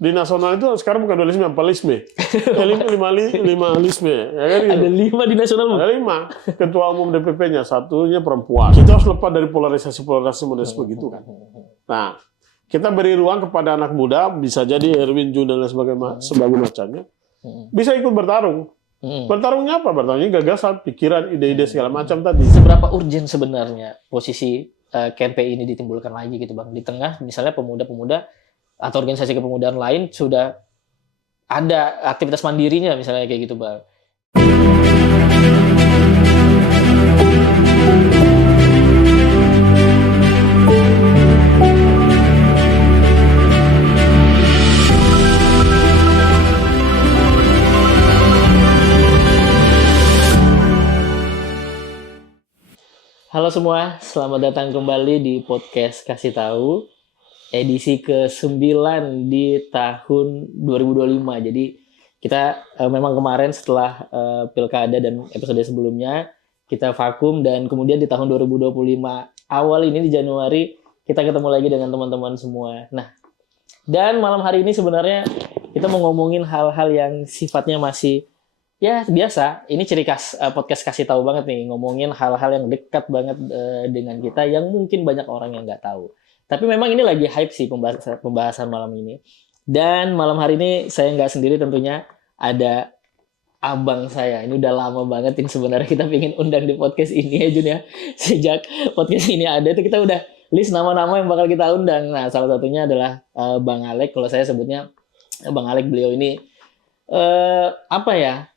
Di nasional itu sekarang bukan dualisme, apalisme. Limalisme. Ya kan gitu. Ada 5 di nasional. Ada 5. Ketua umum DPP-nya, satunya perempuan. Kita harus lepas dari polarisasi model begitu kan. Nah, kita beri ruang kepada anak muda, bisa jadi Erwin Jun dan sebagainya macamnya, bisa ikut bertarung. Bertarungnya apa? Bertarungnya gagasan, pikiran, ide-ide segala macam tadi. Seberapa urgent sebenarnya posisi KNPI ini ditimbulkan lagi gitu Bang? Di tengah misalnya pemuda-pemuda atau organisasi kepemudaan lain sudah ada aktivitas mandirinya misalnya kayak gitu Bang. Halo semua, selamat datang kembali di podcast Kasih Tahu edisi ke-9 di tahun 2025. Jadi kita memang kemarin setelah pilkada dan episode sebelumnya kita vakum dan kemudian di tahun 2025 awal ini di Januari kita ketemu lagi dengan teman-teman semua. Nah, dan malam hari ini sebenarnya kita mau ngomongin hal-hal yang sifatnya masih ya biasa, ini ciri khas podcast Kasih Tahu banget nih, ngomongin hal-hal yang dekat banget dengan kita yang mungkin banyak orang yang nggak tahu. Tapi memang ini lagi hype sih pembahasan malam ini. Dan malam hari ini saya nggak sendiri tentunya, ada abang saya. Ini udah lama banget ini sebenarnya kita pengen undang di podcast ini ya Jun ya. Sejak podcast ini ada itu kita udah list nama-nama yang bakal kita undang. Nah salah satunya adalah Bang Alek, kalau saya sebutnya Bang Alek. Beliau ini apa ya?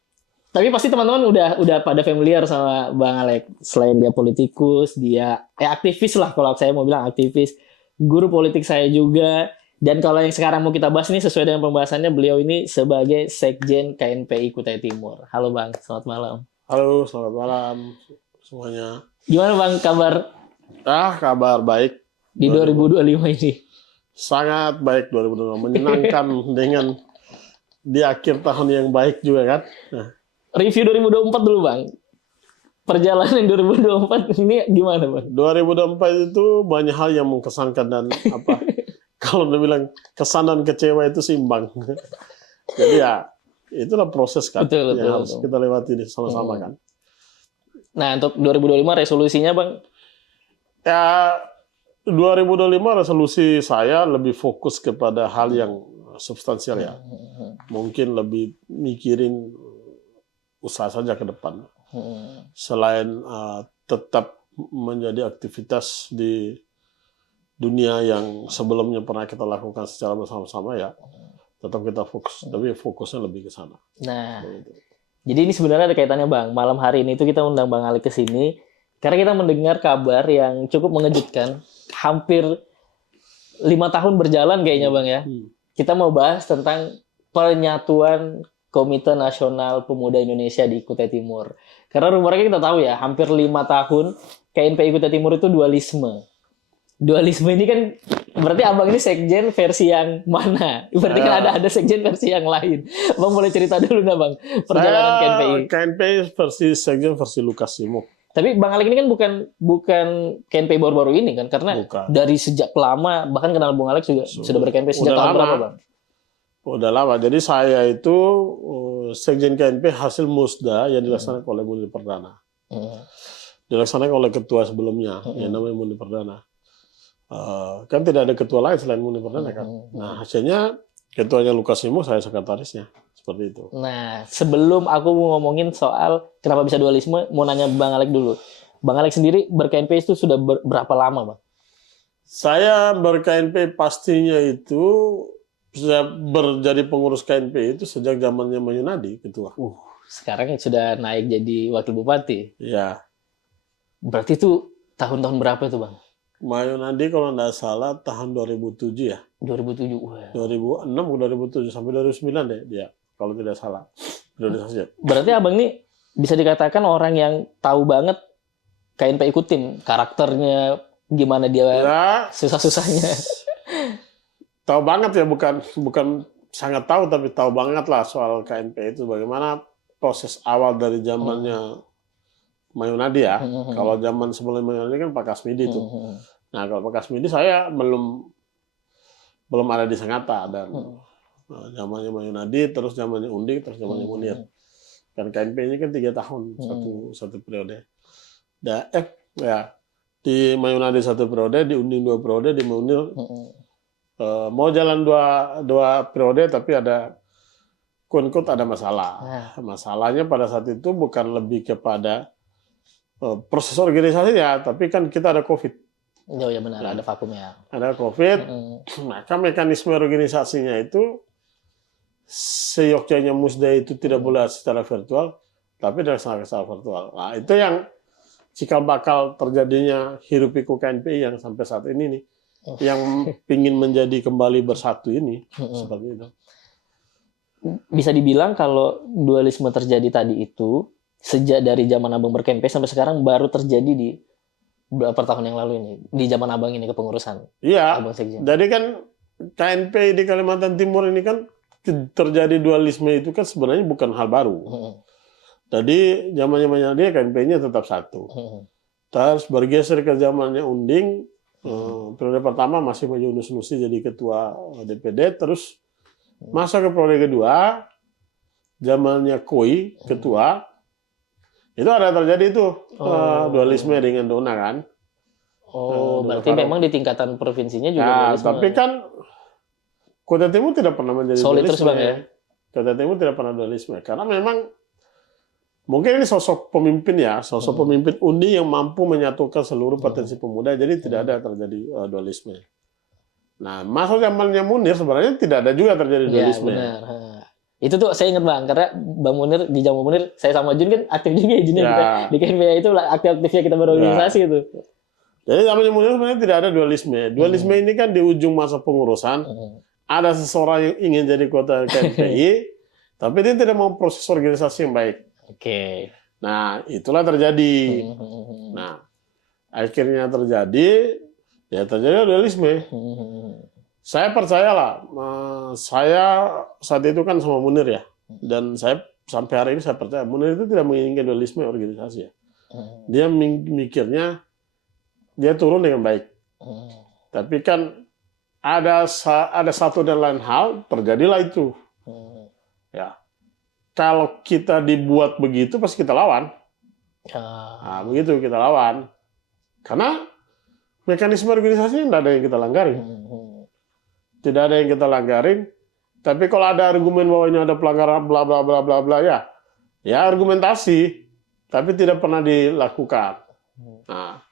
Tapi pasti teman-teman udah pada familiar sama Bang Alek. Selain dia politikus, dia aktivis lah kalau saya mau bilang aktivis. Guru politik saya juga. Dan kalau yang sekarang mau kita bahas ini sesuai dengan pembahasannya, beliau ini sebagai Sekjen KNPI Kutai Timur. Halo Bang, selamat malam. Halo, selamat malam semuanya. Gimana Bang kabar? Kabar baik. Di 2025 ini? Sangat baik 2025. Menyenangkan dengan di akhir tahun yang baik juga kan. Nah. Review 2024 dulu Bang. Perjalanan 2024 ini gimana Bang? 2024 itu banyak hal yang mengesankan dan apa? Kalau dia bilang kesan dan kecewa itu seimbang. Jadi ya itulah proses kan betul, yang harus kita lewati sama-sama kan. Nah untuk 2025 resolusinya Bang? Ya 2025 resolusi saya lebih fokus kepada hal yang substansial ya. Mungkin lebih mikirin usaha saja ke depan. Selain tetap menjadi aktivitas di dunia yang sebelumnya pernah kita lakukan secara bersama-sama ya, tetap kita fokus, tapi fokusnya lebih ke sana. Nah, jadi ini sebenarnya ada kaitannya Bang. Malam hari ini itu kita undang Bang Ali ke sini karena kita mendengar kabar yang cukup mengejutkan. Hampir 5 tahun berjalan kayaknya Bang ya. Kita mau bahas tentang penyatuan Komite Nasional Pemuda Indonesia di Kutai Timur. Karena rumornya kita tahu ya, hampir 5 tahun KNPI Kutai Timur itu dualisme. Dualisme ini kan berarti abang ini sekjen versi yang mana? Berarti kan ada sekjen versi yang lain. Bang boleh cerita dulu nggak Bang perjalanan KNPI? KNPI versi sekjen versi Lukas Simo. Tapi Bang Alek ini kan bukan KNPI baru-baru ini kan? Karena dari sejak lama, bahkan kenal Bang Alek juga sudah ber-KNPI sejak tahun berapa Bang? Udah lama. Jadi saya itu sekjen KNP hasil musda yang dilaksanakan oleh Muni Perdana. Dilaksanakan oleh ketua sebelumnya yang namanya Muni Perdana. Kan tidak ada ketua lain selain Muni Perdana kan. Nah hasilnya ketuanya Lukas Simo, saya sekretarisnya. Seperti itu. Nah sebelum aku mau ngomongin soal kenapa bisa dualisme, mau nanya Bang Alek dulu. Bang Alek sendiri ber-KNP itu sudah berapa lama Bang? Saya ber-KNP pastinya itu saya jadi pengurus KNP itu sejak zamannya Mayunadi ketua. Sekarang sudah naik jadi wakil bupati. Iya. Berarti itu tahun-tahun berapa itu Bang? Mayunadi kalau nggak salah tahun 2007 ya. 2007. 2006 ke 2007 sampai 2009 deh dia kalau tidak salah. Berarti abang ini bisa dikatakan orang yang tahu banget KNPI ikutin karakternya, gimana dia susah-susahnya. Tahu banget ya, bukan sangat tahu tapi tahu banget lah soal KNP itu bagaimana proses awal dari zamannya Mayunadi ya. Kalau zaman sebelum Mayunadi kan Pak Kasmidi itu. Nah kalau Pak Kasmidi saya belum ada di Sangatta dan Zamannya Mayunadi, terus zamannya Unding, terus zamannya Munir. Kan KNP ini kan 3 tahun satu periode. Ya di Mayunadi 1 periode, di Unding 2 periode, di Munir mau jalan dua periode, tapi ada quote-unquote ada masalah. Masalahnya pada saat itu bukan lebih kepada proses organisasinya, tapi kan kita ada COVID. Oh ya benar, ada vakum ya. Ada COVID, maka mekanisme organisasinya itu seyogyanya Musda itu tidak boleh secara virtual, tapi dilaksanakan secara virtual. Nah, itu yang cikal bakal terjadinya hiruk pikuk KNPI yang sampai saat ini nih, yang pingin menjadi kembali bersatu ini, seperti itu. Bisa dibilang kalau dualisme terjadi tadi itu sejak dari zaman Abang berKNPI sampai sekarang baru terjadi di beberapa tahun yang lalu ini, di zaman Abang ini kepengurusan. Iya. Abang Sekjen. Jadi kan KNPI di Kalimantan Timur ini kan terjadi dualisme itu kan sebenarnya bukan hal baru. Jadi zamannya dia KNPI-nya tetap satu. Terus bergeser ke zamannya Unding, periode pertama masih Maju Yunus Nusi jadi ketua DPD, terus masa ke periode kedua, zamannya Koi ketua, itu ada terjadi itu dualisme dengan Dona kan. Berarti memang di tingkatan provinsinya juga dualisme. Tapi kan Kota Timur tidak pernah menjadi solid dualisme. Terus Bang ya? Kota Timur tidak pernah dualisme karena memang mungkin ini sosok pemimpin ya, sosok pemimpin Undi yang mampu menyatukan seluruh potensi pemuda, jadi tidak ada terjadi dualisme. Nah, masa zamannya Munir sebenarnya tidak ada juga terjadi dualisme. Ya, benar. Itu tuh saya ingat Bang, karena Bang Munir di zaman Munir, saya sama Jun kan aktif juga ya Jun ya. Kita, di KNPI itu aktif-aktifnya kita berorganisasi itu. Jadi zamannya Munir sebenarnya tidak ada dualisme. Dualisme ini kan di ujung masa pengurusan, ada seseorang yang ingin jadi kota KNPI, tapi dia tidak mau proses organisasi yang baik. Nah, itulah terjadi. Nah, akhirnya terjadi dualisme. Saya percayalah, saya saat itu kan sama Munir ya, dan saya sampai hari ini saya percaya Munir itu tidak menginginkan dualisme organisasi ya. Dia mikirnya dia turun dengan baik. Tapi kan ada satu dan lain hal terjadilah itu. Ya, kalau kita dibuat begitu pasti kita lawan. Nah, begitu kita lawan. Karena mekanisme organisasi tidak ada yang kita langgarin. Tidak ada yang kita langgarin. Tapi kalau ada argumen bahwa ini ada pelanggaran bla bla bla bla bla ya argumentasi, tapi tidak pernah dilakukan. Nah,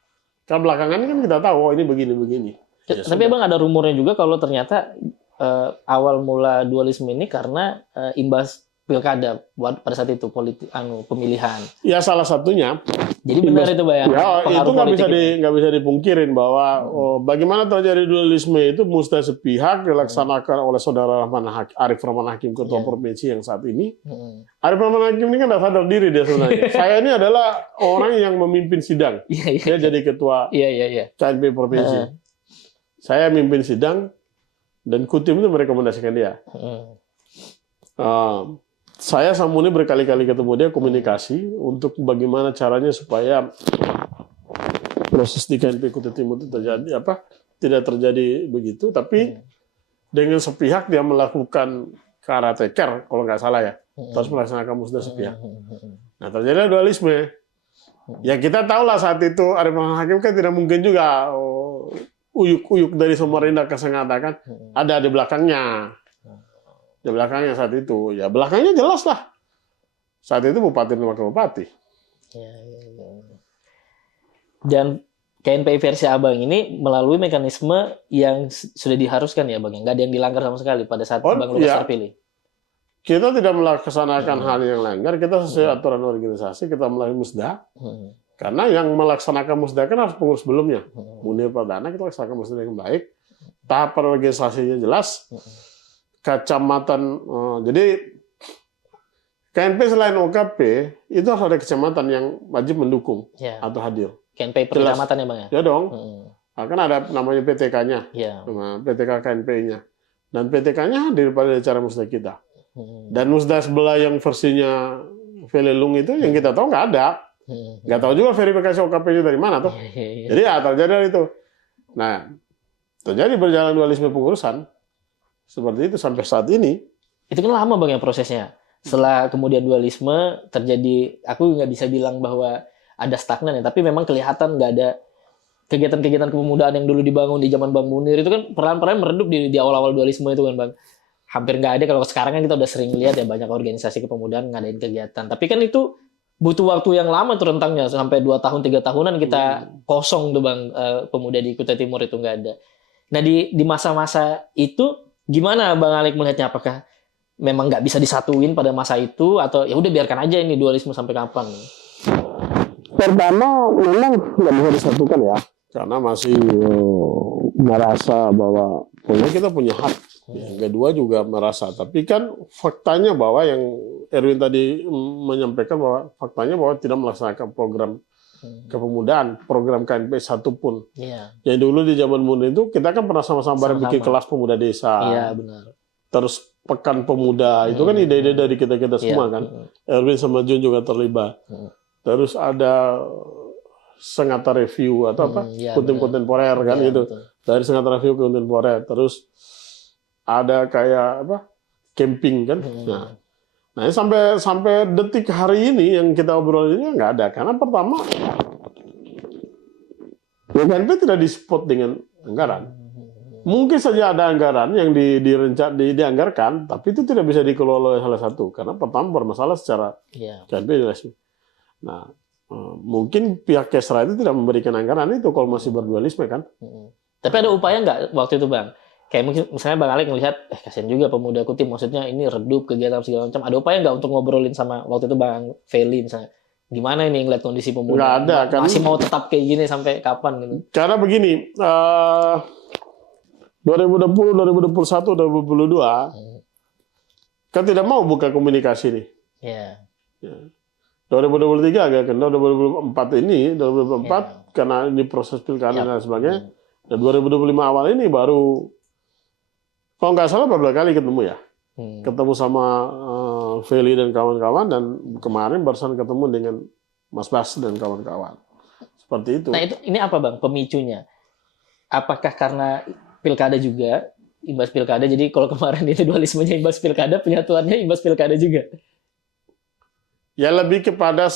kan belakangan ini kan kita tahu oh ini begini. Ya, tapi Bang ada rumornya juga kalau ternyata awal mula dualisme ini karena imbas pilkada pada saat itu pemilihan. Ya salah satunya. Jadi benar itu Bang. Ya itu nggak bisa dipungkirin bahwa bagaimana terjadi dualisme itu mesti sepihak dilaksanakan oleh saudara Arif Rahman Hakim ketua provinsi yang saat ini. Arif Rahman Hakim ini kan tidak sadar diri dia sebenarnya. Saya ini adalah orang yang memimpin sidang. Dia jadi ketua KNP provinsi. Saya mimpin sidang dan Kutim itu merekomendasikan dia. Saya sama Muni berkali-kali ketemu dia komunikasi untuk bagaimana caranya supaya proses di KNP Kutai Timur itu terjadi tidak terjadi begitu, tapi dengan sepihak dia melakukan karateker kalau nggak salah ya, terus melaksanakan musda sepihak. Nah terjadi dualisme. Ya kita tahu lah saat itu Arif Rahman Hakim kan tidak mungkin juga uyuk-uyuk dari Samarinda ke Senggata kan ada di belakangnya. Di belakangnya saat itu, ya belakangnya jelas lah. Saat itu bupati dan wakil bupati. Dan KNPI versi Abang ini melalui mekanisme yang sudah diharuskan ya Bang, nggak ada yang dilanggar sama sekali pada saat Bang Lukas terpilih. Kita tidak melaksanakan hal yang langgar, kita sesuai aturan organisasi, kita melalui musda. Karena yang melaksanakan musda kan harus pengurus sebelumnya. Munir Perdana kita laksanakan musda dengan baik, tahapan organisasinya jelas. Kecamatan, jadi KNP selain OKP itu harus ada kecamatan yang wajib mendukung atau hadir. KNP per kecamatan ya Bang ya? Ya dong. Nah, kan ada namanya PTK-nya, PTK KNP-nya. Dan PTK-nya hadir pada acara musda kita. Dan musda sebelah yang versinya Velelung itu yang kita tahu nggak ada. Nggak tahu juga verifikasi OKP-nya dari mana tuh. Jadi ya terjadi itu. Nah, terjadi berjalan dualisme pengurusan. Seperti itu sampai saat ini itu kan lama Bang ya prosesnya. Setelah kemudian dualisme terjadi, aku nggak bisa bilang bahwa ada stagnan ya, tapi memang kelihatan nggak ada kegiatan-kegiatan kepemudaan yang dulu dibangun di zaman Bang Munir itu kan perlahan-lahan meredup di awal-awal dualisme itu kan Bang. Hampir nggak ada. Kalau sekarang kan kita udah sering lihat ya banyak organisasi kepemudaan ngadain kegiatan. Tapi kan itu butuh waktu yang lama tuh rentangnya, sampai 2 tahun 3 tahunan kita kosong tuh Bang, pemuda di Kutai Timur itu nggak ada. Nah di masa-masa itu gimana Bang Alik melihatnya, apakah memang nggak bisa disatuin pada masa itu atau ya udah biarkan aja ini dualisme sampai kapan? Pertama memang nggak bisa disatukan ya, karena masih merasa bahwa kita punya hak. Yang kedua juga merasa, tapi kan faktanya bahwa yang Erwin tadi menyampaikan bahwa faktanya bahwa tidak melaksanakan program kepemudaan, program KNP satupun. Iya. Yang dulu di zaman Munir itu kita kan pernah sama-sama bareng bikin kelas pemuda desa. Iya benar. Terus pekan pemuda itu kan ide-ide dari kita semua kan. Erwin sama Jun juga terlibat. Terus ada Sengaja Review atau apa? Kontemporer kan gitu. Betul. Dari Sengaja Review ke kontemporer. Terus ada kayak apa? Camping kan. Nah, sampai detik hari ini yang kita obrol ini nggak ada, karena pertama KNP tidak disupport dengan anggaran. Mungkin saja ada anggaran yang dianggarkan, tapi itu tidak bisa dikelola oleh salah satu, karena pertama bermasalah secara KNP. Nah, mungkin pihak Kesra itu tidak memberikan anggaran itu kalau masih berdualisme kan. Tapi ada upaya nggak waktu itu Bang? Kayak mungkin misalnya Bang Alik ngelihat, kasian juga pemuda Kutim, maksudnya ini redup kegiatan segala macam. Ada upaya nggak untuk ngobrolin sama waktu itu Bang Feli misalnya? Gimana ini ngeliat kondisi pemuda? Nggak ada, kan? Masih mau tetap kayak gini sampai kapan gitu? Karena begini, 2020, 2021, 2022 kan tidak mau buka komunikasi nih. Ya. 2023 agak kendor, 2024 ini, 2024 karena ini proses pilkada dan sebagainya. Dan 2025 awal ini baru, kalau nggak salah beberapa kali ketemu ya. Ketemu sama Feli dan kawan-kawan, dan kemarin barusan ketemu dengan Mas Bas dan kawan-kawan. Seperti itu. Nah ini apa Bang pemicunya? Apakah karena pilkada juga, imbas pilkada, jadi kalau kemarin itu dualismenya imbas pilkada, penyatuannya imbas pilkada juga? Ya lebih kepada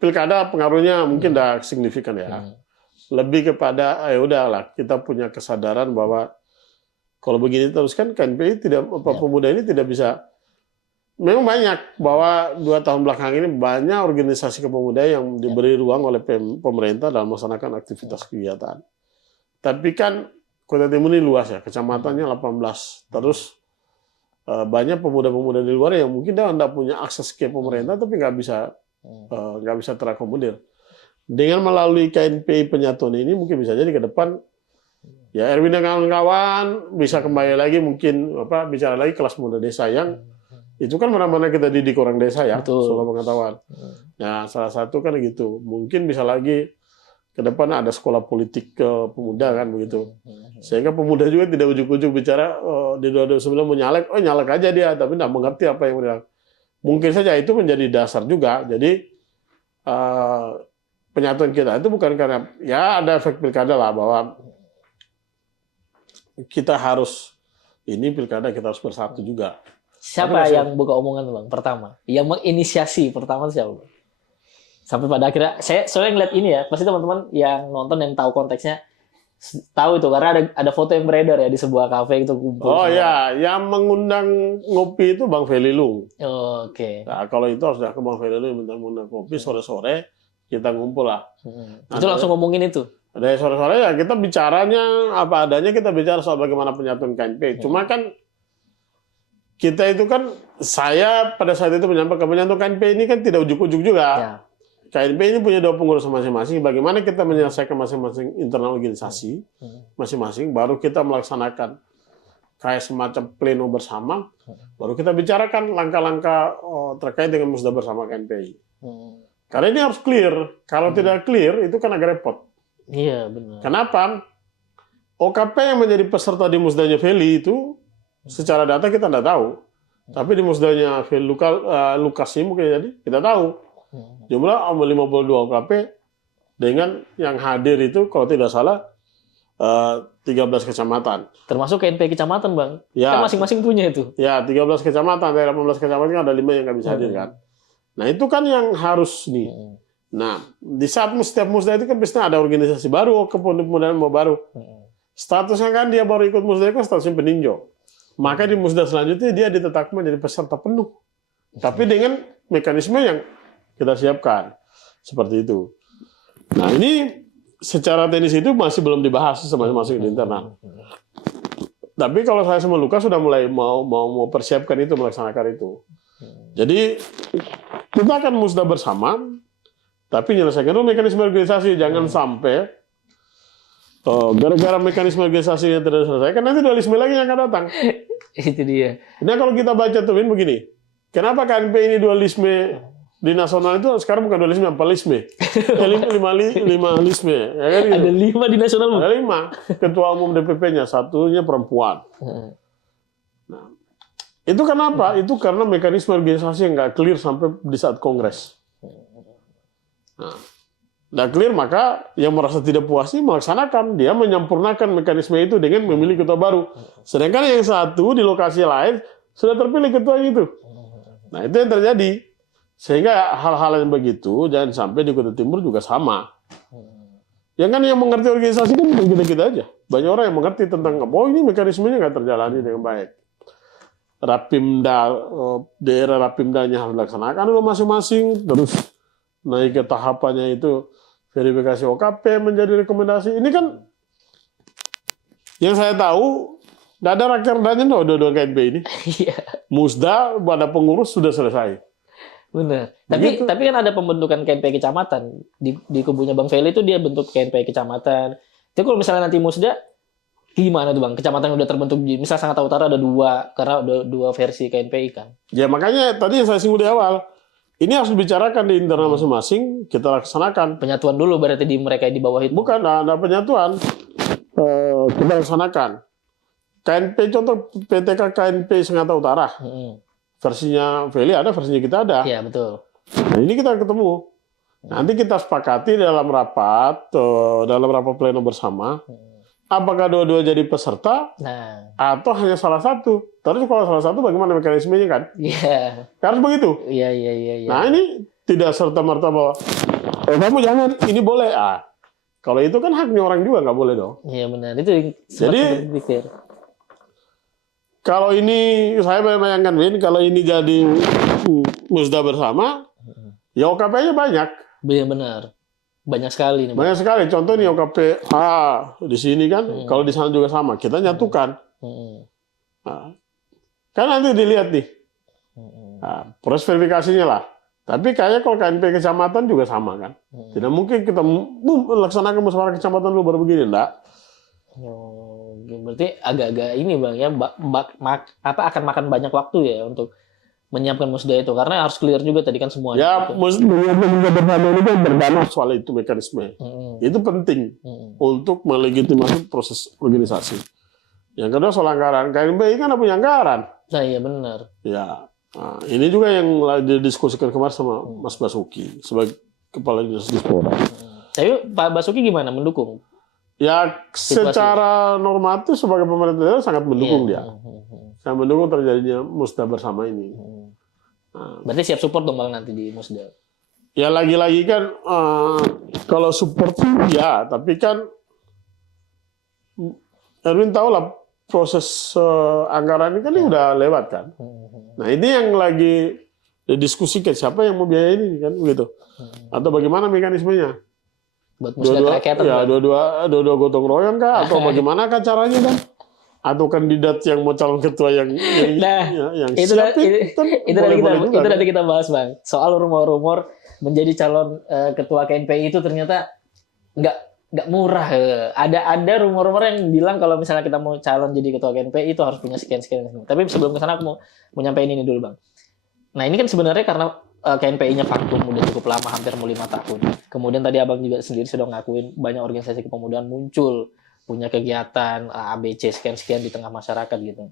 pilkada pengaruhnya mungkin tidak signifikan ya. Lebih kepada ya udahlah, kita punya kesadaran bahwa kalau begini terus kan KNPI tidak, pemuda ini tidak bisa. Memang banyak bahwa 2 tahun belakang ini banyak organisasi kepemudaan yang diberi ruang oleh pemerintah dalam melaksanakan aktivitas kegiatan. Tapi kan Kota Timur ini luas ya, kecamatannya 18. Terus banyak pemuda-pemuda di luar yang mungkin dia tidak punya akses ke pemerintah, tapi nggak bisa terakomodir. Dengan melalui KNPI penyatuan ini mungkin bisa jadi ke depan ya Erwin dan kawan-kawan bisa kembali lagi mungkin bicara lagi kelas muda desa yang itu kan mana-mana kita didik orang desa ya, soal pengetahuan. Nah salah satu kan gitu, mungkin bisa lagi ke depan ada sekolah politik pemuda kan begitu, sehingga pemuda juga tidak ujuk-ujuk bicara di 2009 mau nyalek, nyalek aja dia, tapi tidak mengerti apa yang dia. Mungkin saja itu menjadi dasar juga. Jadi penyatuan kita itu bukan karena ya ada efek pilkada lah, bahwa kita harus pilkada kita harus bersatu juga. Siapa yang buka omongan Bang pertama? Yang menginisiasi pertama siapa? Sampai pada akhirnya saya soalnya ngeliat ini ya, pasti teman-teman yang nonton yang tahu konteksnya tahu itu, karena ada foto yang beredar ya di sebuah kafe itu kumpul. Oh ya, yang mengundang ngopi itu Bang Feli Lung. Oke. Nah kalau itu harus ke Bang Feli Lung mengundang kopi, sore-sore kita ngumpul lah. Itu langsung ngomongin itu. Dari sore-sore ya kita bicaranya apa adanya, kita bicara soal bagaimana penyatuan KNP. Cuma kan kita itu kan, saya pada saat itu menyampaikan penyatuan KNP ini kan tidak ujuk-ujuk juga. Ya. KNP ini punya 2 pengurus masing-masing. Bagaimana kita menyelesaikan masing-masing internal organisasi masing-masing, baru kita melaksanakan kayak semacam pleno bersama, baru kita bicarakan langkah-langkah terkait dengan musda bersama KNPI. Karena ini harus clear. Kalau tidak clear itu kan agak repot. Iya benar. Kenapa? OKP yang menjadi peserta di musdanya Feli itu secara data kita tidak tahu. Tapi di musdanya Feli Lukas ini mungkin jadi kita tahu. Jumlah 52 OKP dengan yang hadir itu kalau tidak salah 13 kecamatan. Termasuk KNPI kecamatan, Bang. Ya, Kan masing-masing punya itu. ya 13 kecamatan, dari 18 kecamatan kan ada 5 yang nggak bisa hadir kan. Nah itu kan yang harus nih. Nah di saat setiap musda itu kan biasanya ada organisasi baru, kemudian mau baru. Statusnya kan dia baru ikut musda itu statusnya peninjau. Maka di musda selanjutnya dia ditetapkan menjadi peserta penuh. Tapi dengan mekanisme yang kita siapkan. Seperti itu. Nah ini secara teknis itu masih belum dibahas masing-masing di internal. Tapi kalau saya sama Lukas sudah mulai mau persiapkan itu, melaksanakan itu. Jadi kita akan musda bersama, tapi menyelesaikan dulu mekanisme organisasi. Jangan sampai gara-gara mekanisme organisasi yang tidak diselesaikan, nanti dualisme lagi yang akan datang. Itu dia. Nah kalau kita baca tuh begini, kenapa KNP ini dualisme di nasional itu sekarang bukan dualisme, ampalisme. Lima-lisme. Ya kan gitu. Ada 5 di nasional. Ada 5. Ketua umum DPP-nya, satunya perempuan. Nah, itu kenapa? Itu karena mekanisme organisasi yang nggak clear sampai di saat kongres. Nah, nggak clear, maka yang merasa tidak puas ini melaksanakan. Dia menyempurnakan mekanisme itu dengan memilih ketua baru. Sedangkan yang satu di lokasi lain sudah terpilih ketua itu. Nah, itu yang terjadi. Sehingga hal-hal yang begitu jangan sampai di Kota Timur juga sama. Yang kan yang mengerti organisasi kan bukan kita-kita aja. Banyak orang yang mengerti tentang ini mekanismenya nggak terjalani dengan baik. Rapimda, daerah Rapimdanya harus dilaksanakan dulu masing-masing, terus naik ke tahapannya itu verifikasi OKP menjadi rekomendasi. Ini kan yang saya tahu nggak ada rakerdanya dua KNP ini. Musda pada pengurus sudah selesai. Benar. Tapi kan ada pembentukan KNPI kecamatan di kubunya Bang Feli itu dia bentuk KNPI kecamatan. Itu kalau misalnya nanti musda gimana tuh Bang? Kecamatan yang udah terbentuk di misal Sangatta Utara ada 2 karena ada 2 versi KNPI kan. Ya makanya tadi yang saya singgung di awal. Ini harus dibicarakan di internal masing-masing, kita laksanakan. Penyatuan dulu berarti di mereka di bawah itu. Bukan, ada penyatuan. Kita laksanakan. KNP contoh PTK KNP Sangatta Utara. Versinya Feli ada, versinya kita ada. Iya, betul. Nah, ini kita ketemu. Nanti kita sepakati dalam rapat pleno bersama, apakah dua-dua jadi peserta, atau hanya salah satu. Terus kalau salah satu bagaimana mekanismenya kan? Iya. Harus begitu. Iya. Nah, ini tidak serta-merta bahwa, kamu jangan, ini boleh. Kalau itu kan haknya orang juga, nggak boleh dong. Iya, benar. Itu jadi, berpikir. Kalau ini, saya bayangkan, kalau ini jadi musda bersama, ya OKP-nya banyak. Iya benar, banyak sekali. Nih, banyak sekali. Contoh nih OKP di sini kan, kalau di sana juga sama. Kita nyatukan. Nah, kan nanti dilihat nih, proses verifikasinya lah. Tapi kayaknya kalau KNP kecamatan juga sama kan. Tidak mungkin kita laksanakan musyawarah kecamatan dulu baru begini, enggak. Berarti agak-agak ini Bang ya, akan makan banyak waktu ya untuk menyiapkan musda itu karena harus clear juga tadi kan semuanya. Ya, musda bersama ini kan berdana soal itu mekanisme. Itu penting untuk melegitimasi proses organisasi. Yang kedua soal anggaran, KNPI kan punya anggaran. Nah iya benar. Ya, ini juga yang didiskusikan kemarin sama Mas Basuki sebagai kepala dinas Dispora. Tapi Pak Basuki gimana mendukung? Ya, secara normatif sebagai pemerintah daerah sangat mendukung dia. Saya mendukung terjadinya musda bersama ini. Berarti siap support dong Bang nanti di musda? Ya lagi-lagi kan, kalau support ya, tapi kan Erwin tahu lah proses anggaran ini kan ini udah lewat kan. Nah ini yang lagi didiskusikan siapa yang mau biaya ini kan begitu. Atau bagaimana mekanismenya? Buat musda kerakyatan. Ya, dua-dua gotong royong kah? Atau bagaimana kah caranya kan? Atau kandidat yang mau calon ketua yang itu siap itu nanti kita bahas Bang. Soal rumor-rumor menjadi calon ketua KNPI itu ternyata nggak murah. Ada rumor-rumor yang bilang kalau misalnya kita mau calon jadi ketua KNPI itu harus punya sekian. Tapi sebelum ke sana aku mau nyampein ini dulu Bang. Nah ini kan sebenarnya karena KNPI-nya vakum udah cukup lama, hampir mau 5 tahun. Kemudian tadi Abang juga sendiri sudah ngakuin banyak organisasi kepemudaan muncul, punya kegiatan ABC sekian di tengah masyarakat gitu.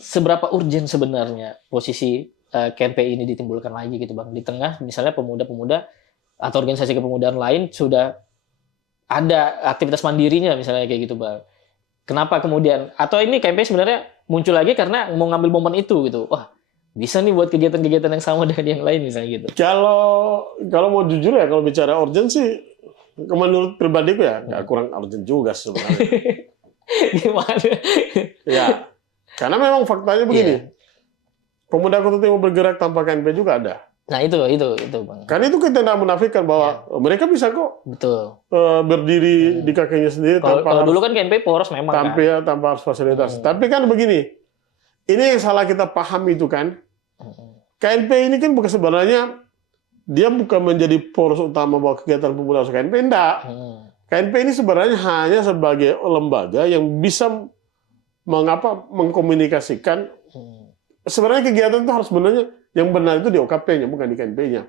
Seberapa urgent sebenarnya posisi KNPI ini ditimbulkan lagi gitu Bang? Di tengah misalnya pemuda-pemuda atau organisasi kepemudaan lain sudah ada aktivitas mandirinya misalnya kayak gitu Bang. Kenapa kemudian atau ini KMP sebenarnya muncul lagi karena mau ngambil momen itu gitu. Wah, bisa nih buat kegiatan-kegiatan yang sama dengan yang lain misalnya gitu. Kalau mau jujur ya, kalau bicara urgent sih, menurut pribadiku ya nggak kurang urgent juga sebenarnya. Gimana? Ya, karena memang faktanya begini. Iya. Pemuda Kota Timur bergerak tanpa KNP juga ada. Nah itu Bang. Karena itu kita tidak menafikan bahwa mereka bisa kok Betul. berdiri di kakinya sendiri Kalau dulu kan KNP poros memang kan. tanpa harus fasilitas. Tapi kan begini, ini yang salah kita paham itu kan. KNP ini kan bukan sebenarnya dia bukan menjadi poros utama bahwa kegiatan pemuda harus KNP, enggak. KNP ini sebenarnya hanya sebagai lembaga yang bisa mengkomunikasikan. Sebenarnya kegiatan itu harus sebenarnya yang benar itu di OKP-nya, bukan di KNP-nya.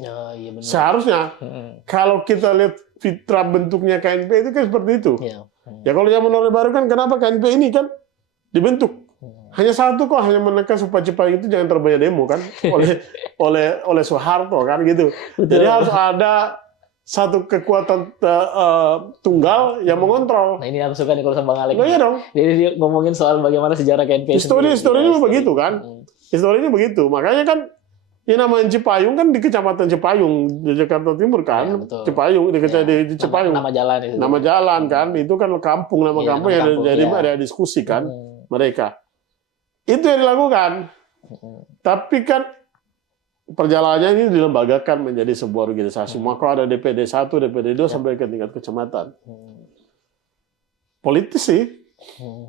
Oh, iya benar. Seharusnya kalau kita lihat fitrah bentuknya KNP itu kan seperti itu. Iya. Ya kalau zaman Orde Baru kan kenapa KNP ini kan dibentuk? Hanya satu kok, hanya menekan supaya Cipayung itu jangan terbanyak demo kan oleh Soeharto kan gitu. Betul. Jadi harus ada satu kekuatan tunggal yang mengontrol. Nah ini aku suka nih kalau sama Bang Alek. Iya dong. Jadi dia ngomongin soal bagaimana sejarah KNP. Historinya begitu kan. Historinya begitu. Makanya kan ini namanya Cipayung kan di Kecamatan Cipayung di Jakarta Timur kan. Ya, Cipayung di Cipayung. Nama jalan itu. Nama jalan kan. Itu kan kampung, nama kampung yang jadi ada diskusi kan mereka. Itu yang dilakukan. Tapi kan perjalanannya ini dilembagakan menjadi sebuah organisasi. Maka ada DPD 1, DPD 2 sampai ke tingkat kecamatan. Politis sih.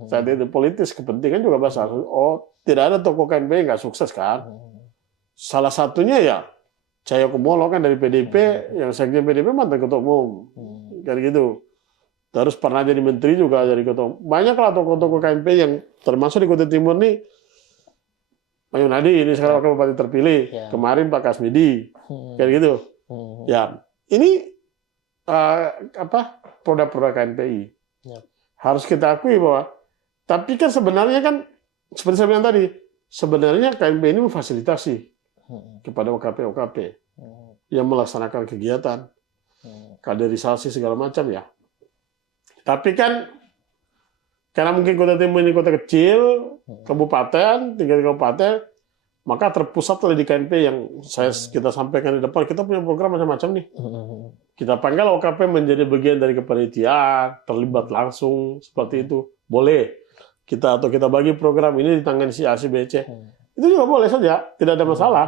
Saat itu politis, kepentingan juga besar. Oh, tidak ada tokoh KNP yang nggak sukses kan. Salah satunya ya Cahyo Kumolo kan dari PDIP, yang sekjen PDIP mantan ketua umum. Kayak gitu. Terus pernah jadi menteri juga, jadi ketua umum. Banyaklah tokoh-tokoh KNP yang termasuk di Kota Timur nih. Pak Yunadi ini sekarang wakil bupati terpilih. Kemarin Pak Kasmidi. Kayak gitu. Ya, ini produk-produk KNPI. Harus kita akui bahwa, tapi kan sebenarnya kan seperti saya bilang tadi, sebenarnya KNPI ini memfasilitasi kepada OKP yang melaksanakan kegiatan, kaderisasi segala macam ya. Tapi kan karena mungkin Kota Timur ini kota kecil, kabupaten, tingkat kabupaten, maka terpusatlah di KNP yang kita sampaikan di depan. Kita punya program macam-macam nih. Kita panggil OKP menjadi bagian dari kepanitiaan, terlibat langsung seperti itu. Boleh. Kita bagi program ini ditangani si A, si B, C. Itu juga boleh saja, tidak ada masalah.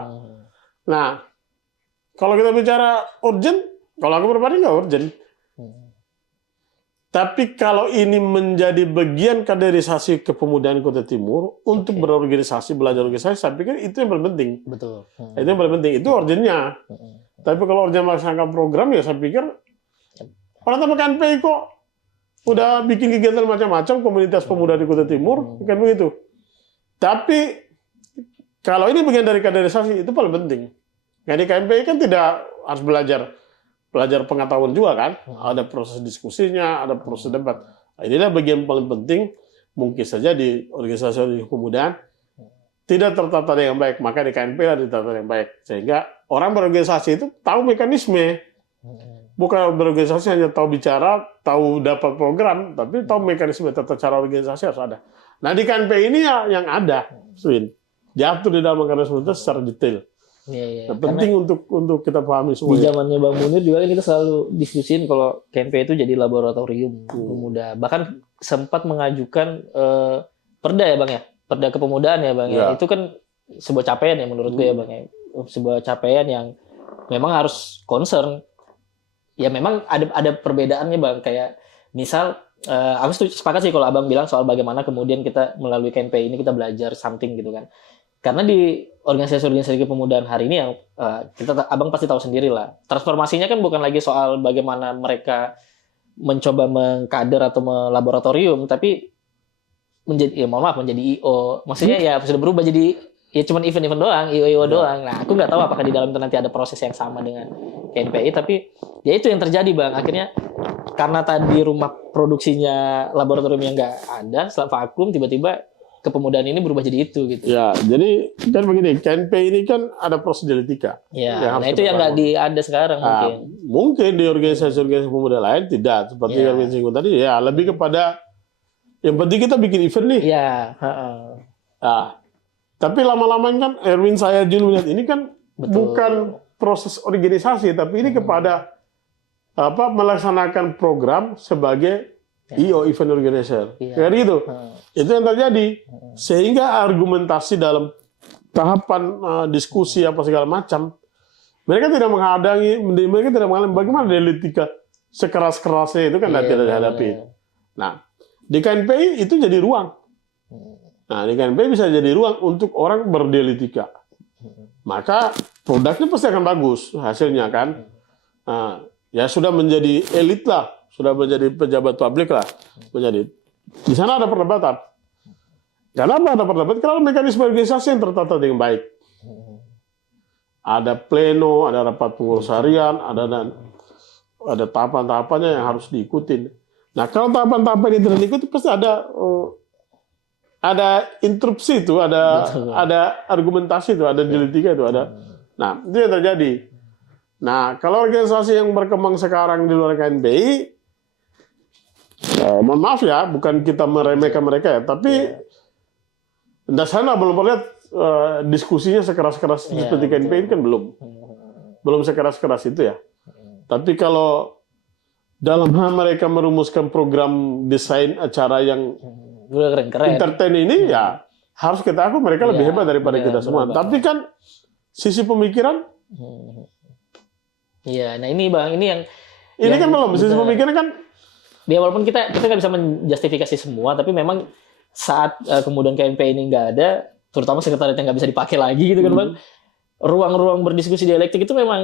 Nah, kalau kita bicara urgent, kalau aku pribadi nggak urgent. Tapi kalau ini menjadi bagian kaderisasi kepemudaan Kota Timur untuk berorganisasi, belajar organisasi, saya pikir itu yang paling penting. Betul. Itu yang paling penting. Itu urgentnya. Tapi kalau urgent melaksanakan program, ya saya pikir orang tanpa KNPI kok udah bikin kegiatan macam-macam komunitas pemuda di Kota Timur, kan begitu. Tapi kalau ini bagian dari kaderisasi, itu paling penting. Nah, di KNPI kan tidak harus belajar pengetahuan juga kan, ada proses diskusinya, ada proses debat. Nah, inilah bagian paling penting, mungkin saja di organisasi kepemudaan tidak tertata dengan baik, maka di KNP lah ditata dengan baik, sehingga orang berorganisasi itu tahu mekanisme, bukan berorganisasi hanya tahu bicara, tahu dapat program, tapi tahu mekanisme tata cara organisasi harus ada. Nah di KNP ini ya yang ada, diatur di dalam mekanisme itu secara detail. Iya. Penting untuk kita pahami semua. Di zamannya Bang Munir juga kan kita selalu diskusin kalau KNP itu jadi laboratorium pemuda. Bahkan sempat mengajukan perda ya Bang ya, perda kepemudaan ya Bang ya. Itu kan sebuah capaian ya menurut gue ya Bang ya. Sebuah capaian yang memang harus concern. Ya memang ada perbedaannya Bang. Kayak misal aku sepakat sih kalau Abang bilang soal bagaimana kemudian kita melalui KNP ini kita belajar something gitu kan. Karena di organisasi-organisasi kepemudaan hari ini yang Abang pasti tahu sendiri lah. Transformasinya kan bukan lagi soal bagaimana mereka mencoba mengkader atau melaboratorium, tapi menjadi menjadi IO. Maksudnya ya sudah berubah jadi ya cuma event-event doang, IO doang. Nah, aku nggak tahu apakah di dalam itu nanti ada proses yang sama dengan KNPI, tapi ya itu yang terjadi Bang. Akhirnya karena tadi rumah produksinya laboratorium yang nggak ada, setelah vakum tiba-tiba kepemudaan ini berubah jadi itu gitu. Ya, jadi kan begini, KNP ini kan ada proses dialetika. Ya, yang harus nah itu kita yang nggak bangun. ada sekarang mungkin. Mungkin di organisasi-organisasi pemuda lain tidak, seperti Ya. yang disinggung tadi, ya lebih kepada yang penting kita bikin event nih. Ya, Nah, tapi lama-lama kan Erwin saya Jul lihat ini kan betul. bukan proses organisasi, tapi ini kepada melaksanakan program sebagai IO, event organizer. Iya. Kayak gitu. Itu yang terjadi. Sehingga argumentasi dalam tahapan diskusi apa segala macam, mereka tidak menghadangi, mereka tidak mengalami bagaimana dialetika sekeras-kerasnya itu kan tidak dihadapi. Nah, di KNPI itu jadi ruang. Nah, di KNPI bisa jadi ruang untuk orang berdialetika. Maka produknya pasti akan bagus hasilnya kan. Nah, ya sudah menjadi elit lah, sudah menjadi pejabat publik lah, menjadi. Di sana ada perdebatan. Kenapa ada perdebatan? Karena mekanisme organisasi yang tertata dengan baik. Ada pleno, ada rapat pengurus harian, ada tahapan-tahapannya yang harus diikutin. Nah, kalau tahapan-tahapan ini tidak diikuti, pasti ada interupsi itu, ada argumentasi itu, ada dialetika itu, ada. Nah, itu yang terjadi. Nah, kalau organisasi yang berkembang sekarang di luar KNPI, mohon maaf ya, bukan kita meremehkan mereka ya, tapi dasarnya belum pernah lihat diskusinya sekeras-keras seperti KNPI kan belum sekeras-keras itu ya. Tapi kalau dalam hal mereka merumuskan program desain acara yang keren-keren entertain ini ya harus kita akui mereka lebih hebat daripada kita semua. Tapi kan sisi pemikiran, iya, nah ini Bang, ini kan belum sisi pemikiran kan. Ya walaupun kita nggak bisa menjustifikasi semua, tapi memang saat kemudian KNP ini nggak ada, terutama sekretariat yang nggak bisa dipakai lagi gitu kan Bang, ruang-ruang berdiskusi dialektik itu memang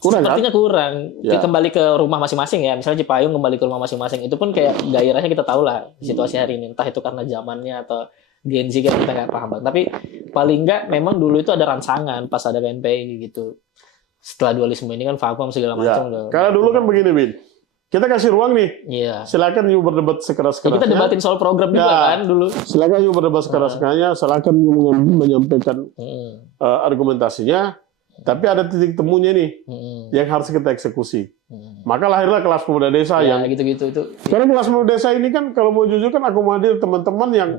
sepertinya kurang. Ya. Kembali ke rumah masing-masing ya, misalnya Cipayung kembali ke rumah masing-masing, itu pun kayak gairahnya kita tahu lah situasi hari ini, entah itu karena zamannya atau Gen Z kan kita nggak paham Bang. Tapi paling nggak memang dulu itu ada rangsangan pas ada KNPI gitu. Setelah dualisme ini kan vakum segala macam. Ya. Karena dulu kan begini, Bin. Kita kasih ruang nih. Iya. Silakan you berdebat sekeras-kerasnya. Kita debatin soal program juga kan dulu. Silakan you berdebat sekeras-kerasnya. Silakan you menyampaikan argumentasinya. Tapi ada titik temunya nih yang harus kita eksekusi. Maka lahirlah kelas pemuda desa yang gitu-gitu itu. Karena kelas pemuda desa ini kan kalau mau jujur kan akomodir teman-teman yang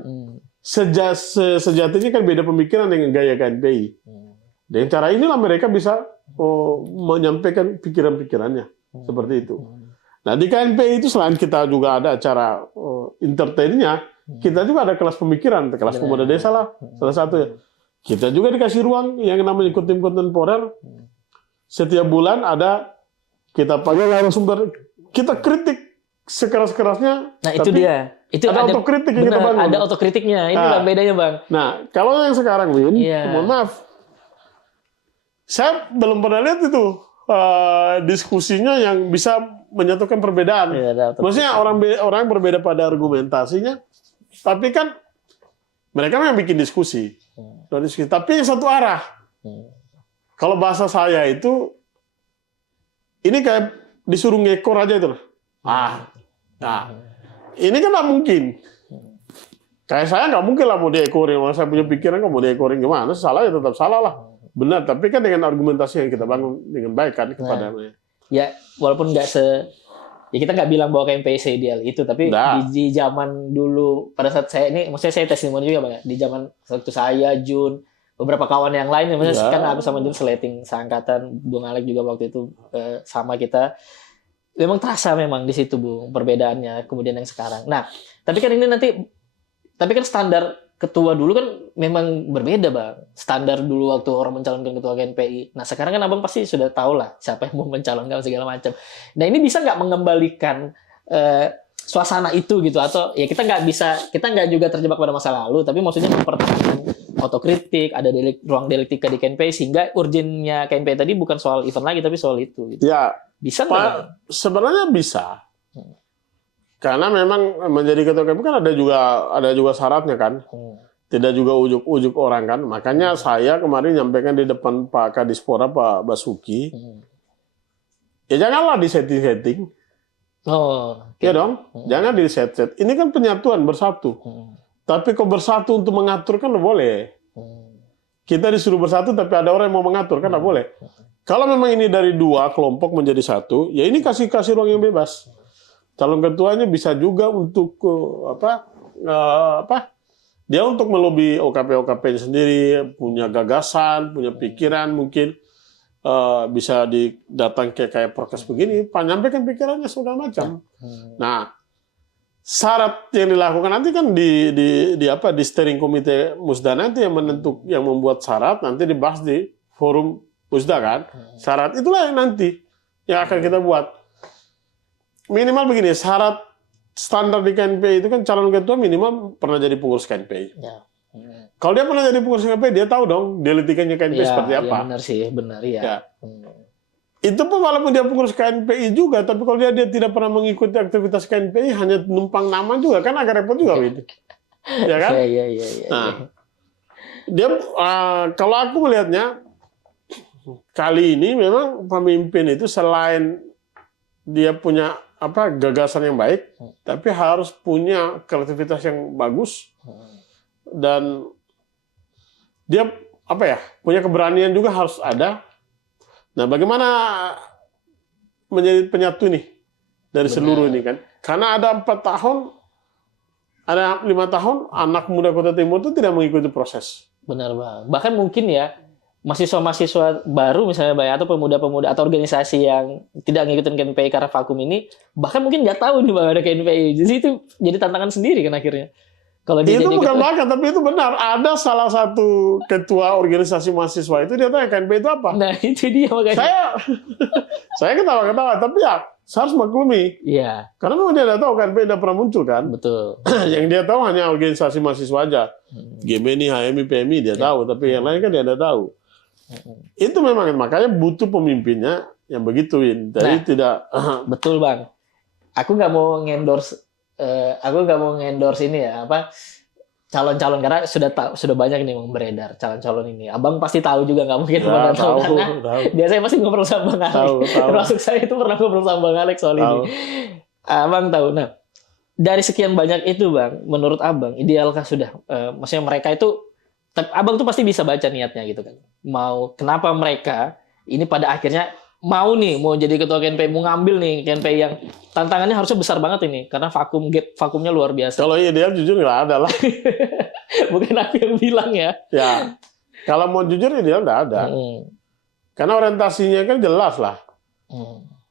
sejatinya kan beda pemikiran dengan gaya KNPI. Dengan cara inilah mereka bisa menyampaikan pikiran-pikirannya seperti itu. Nah di KNPI itu selain kita juga ada acara entertainnya, kita juga ada kelas pemikiran, kelas pemuda desa lah salah satu. Kita juga dikasih ruang yang namanya tim kontemporer. Setiap bulan ada kita panggil narasumber, kita kritik sekeras-kerasnya. Nah itu dia. Itu ada otokritik yang kita bangun. Ada otokritiknya. Ini lah bedanya Bang. Nah kalau yang sekarang Win, mohon maaf, saya belum pernah lihat itu diskusinya yang bisa menyatukan perbedaan. Maksudnya orang berbeda pada argumentasinya, tapi kan mereka memang bikin diskusi. Tapi satu arah. Kalau bahasa saya itu, ini kayak disuruh ngekor aja itu. Ini kan nggak mungkin. Kayak saya nggak mungkin lah mau diekorin. Kalau saya punya pikiran nggak mau diekorin gimana? Salah ya tetap salah lah. Benar, tapi kan dengan argumentasi yang kita bangun dengan baik kan kepada ya walaupun nggak ya kita nggak bilang bahwa KNPI ideal itu, tapi di zaman dulu pada saat saya ini, maksudnya saya testimoni juga Bang, di zaman waktu saya, Jun, beberapa kawan yang lain, maksudnya kan aku sama Jun seleting seangkatan, Bung Alek juga waktu itu sama kita, memang terasa memang di situ Bung perbedaannya kemudian yang sekarang. Nah tapi kan standar ketua dulu kan memang berbeda Bang. Standar dulu waktu orang mencalonkan ketua KNPI. Nah sekarang kan Abang pasti sudah tahu lah siapa yang mau mencalonkan segala macam. Nah ini bisa nggak mengembalikan suasana itu gitu, atau ya kita nggak juga terjebak pada masa lalu, tapi maksudnya mempertahankan otokritik, ada ruang dialektika di KNPI sehingga urgennya KNPI tadi bukan soal event lagi tapi soal itu. Gitu. Ya bisa nggak? Sebenarnya bisa. Karena memang menjadi ketua KNPI kan ada juga syaratnya kan. Tidak juga ujuk-ujuk orang kan. Makanya saya kemarin nyampaikan di depan Pak Kadispora, Pak Basuki. Ya janganlah disetting-setting. Oh, ya dong. Jangan di set-set. Ini kan penyatuan bersatu. Tapi kok bersatu untuk mengatur kan nggak boleh. Kita disuruh bersatu tapi ada orang yang mau mengatur kan nggak boleh. Kalau memang ini dari dua kelompok menjadi satu, ya ini kasih ruang yang bebas. Calon ketuanya bisa juga untuk dia untuk melobi OKP-OKP sendiri, punya gagasan, punya pikiran mungkin bisa datang kayak prokes begini, menyampaikan pikirannya segala macam. Nah, syarat yang dilakukan nanti kan di steering komite Musda nanti yang membuat syarat nanti dibahas di forum Musda kan. Syarat itulah yang nanti yang akan kita buat. Minimal begini, syarat standar di KNPI itu kan calon ketua minimal pernah jadi pengurus KNPI. Ya. Kalau dia pernah jadi pengurus KNPI, dia tahu dong dialektikanya KNPI seperti apa. Ya benar sih, benar ya. Itu pun walaupun dia pengurus KNPI juga, tapi kalau dia tidak pernah mengikuti aktivitas KNPI, hanya numpang nama juga, kan agak repot juga gitu. Ya kan? Iya. Nah, dia kalau aku melihatnya kali ini memang pemimpin itu selain dia punya gagasan yang baik, tapi harus punya kreativitas yang bagus dan dia punya keberanian juga harus ada. Nah, bagaimana menjadi penyatu nih dari seluruh ini kan? Karena ada 4 tahun, ada 5 tahun anak muda Kota Timur itu tidak mengikuti proses. Benar Bang. Bahkan mungkin ya mahasiswa-mahasiswa baru misalnya Bang, atau pemuda-pemuda atau organisasi yang tidak ngikutin KNPI karena vakum ini, bahkan mungkin nggak tahu nih Bang ada KNPI. Jadi itu jadi tantangan sendiri kan akhirnya. Kalau dia itu jadi bukan bahkan, tapi itu benar. Ada salah satu ketua organisasi mahasiswa itu dia tanya KNPI itu apa. Nah itu dia makanya. Saya ketawa-ketawa, tapi ya saya harus maklumi. Iya. Karena memang dia tidak tahu KNPI tidak pernah muncul kan. Betul. Yang dia tahu hanya organisasi mahasiswa aja. Gemini, HMI, PMI dia tahu, tapi yang lain kan dia tidak tau. Itu memang makanya butuh pemimpinnya yang begituin. Jadi tidak betul Bang. Aku nggak mau ngendorse ini ya calon-calon karena sudah banyak nih yang beredar calon-calon ini. Abang pasti tahu juga nggak mungkin Abang nggak tahu karena biasanya pasti ngobrol sama Bang Alex. Termasuk saya itu pernah ngobrol sama Bang Alex soal ini. Abang tahu. Nah dari sekian banyak itu Bang, menurut Abang idealkah sudah? Maksudnya mereka itu Abang tuh pasti bisa baca niatnya gitu kan. Kenapa mereka ini pada akhirnya mau jadi ketua KNPI, mau ngambil nih KNPI yang tantangannya harusnya besar banget ini karena vakumnya luar biasa. Kalau ideal jujur nggak ada lah. Bukan aku yang bilang ya. Ya, kalau mau jujur ideal nggak ada. Karena orientasinya kan jelas lah.